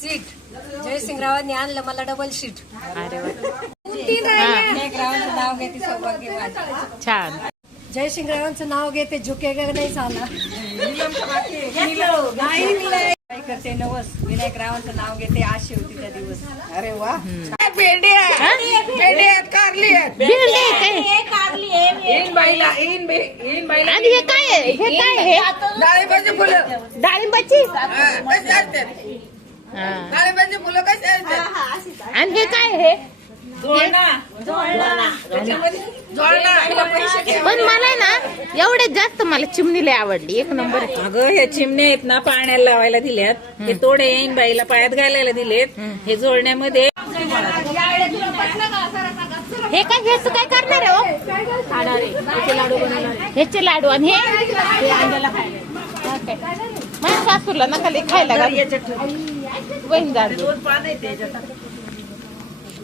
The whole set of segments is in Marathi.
सीट जयसिंगरावांनी आणलं मला डबल सीट. अरे वा, विनायकरावांचं नाव घेते सौभाग्य माझं. छान. जयसिंगरावांचं नाव घेते झुकेगा नाही साला. काय करते नवस. विनायकरावांचं नाव घेते आशे होती त्या दिवस. अरे वा. आणि हे काय आहे? हे काय आहे? डाळिंबाची फुलं. डाळिंबाची. कशी असते डाळिंबाची फुलं कशी असते? आणि हे काय आहे? पण मला ना एवढ्यात जास्त मला चिमणी लय आवडली. एक नंबर. अगं ह्या चिमण्या आहेत ना पाण्याला लावायला दिल्यात. हे तोडे येईन बाईला पायात घालायला दिलेत. हे जोडण्यामध्ये हे काय ह्याच काय करणार आहे? ह्याचे लाडू. आणि हे माझ्या सासूला नका लय खायला वहीन झाड.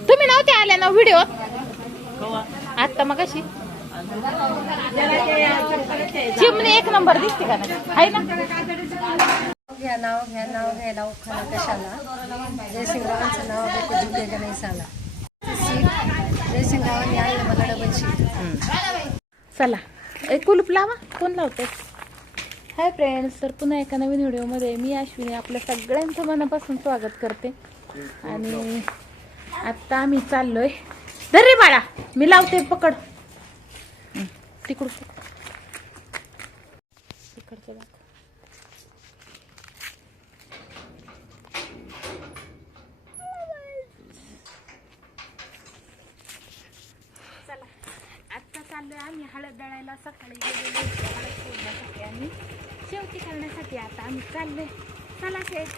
तुम्ही नव्हते आल्या ना व्हिडिओ आता मग अशी चिमणी एक नंबर दिसते का नाही? आहे ना. नाव घ्यायला उखाणा कशाला. जयसिंगरावांचं नाव घेते झुकेगा नाही साला. सीट जयसिंगरावांनी आणलं मला डबल सीट. चला एक कुलूप लावा. कोण लावते? हाय फ्रेंड्स, तर पुन्हा एका नवीन व्हिडिओमध्ये मी अश्विनी आपल्या सगळ्यांचं मनापासून स्वागत करते. आणि आता आम्ही चाललोय. धर रे बाळा, मी लावते. पकड तिकडून. तिकडचं दाखव. चला आता चाललोय आम्ही हळद दळायला. सकाळी गेलेलो हळद फोडण्यासाठी आणि शेवटी करण्यासाठी. आता आम्ही चाललोय. चला शेठ.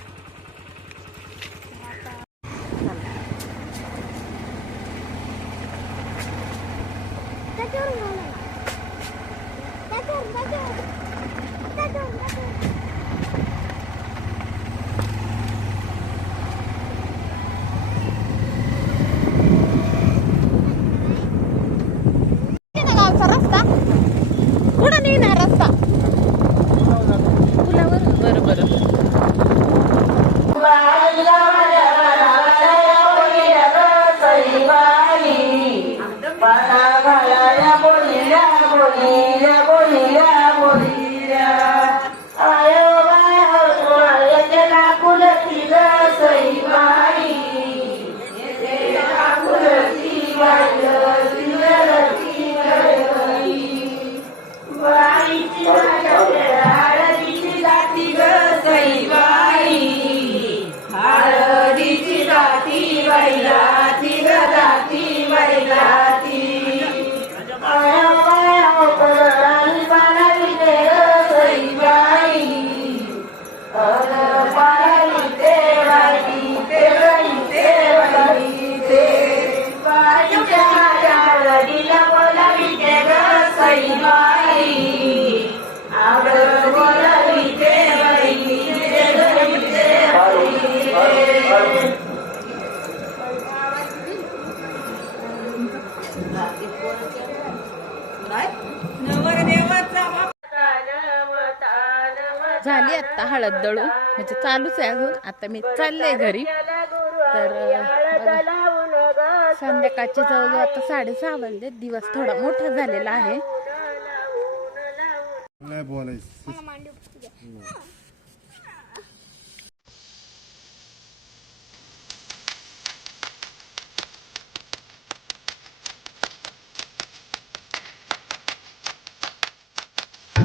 गावचा रस्ता कुठं नेणार रस्ता? पुलावर. बरोबर. झाली आता हळद दळून, म्हणजे चालूच आहे अजून. आता मी चालले घरी. तर संध्याकाळची जवळजवळ आता 6:30 वाजले. दिवस थोडा मोठा झालेला आहे.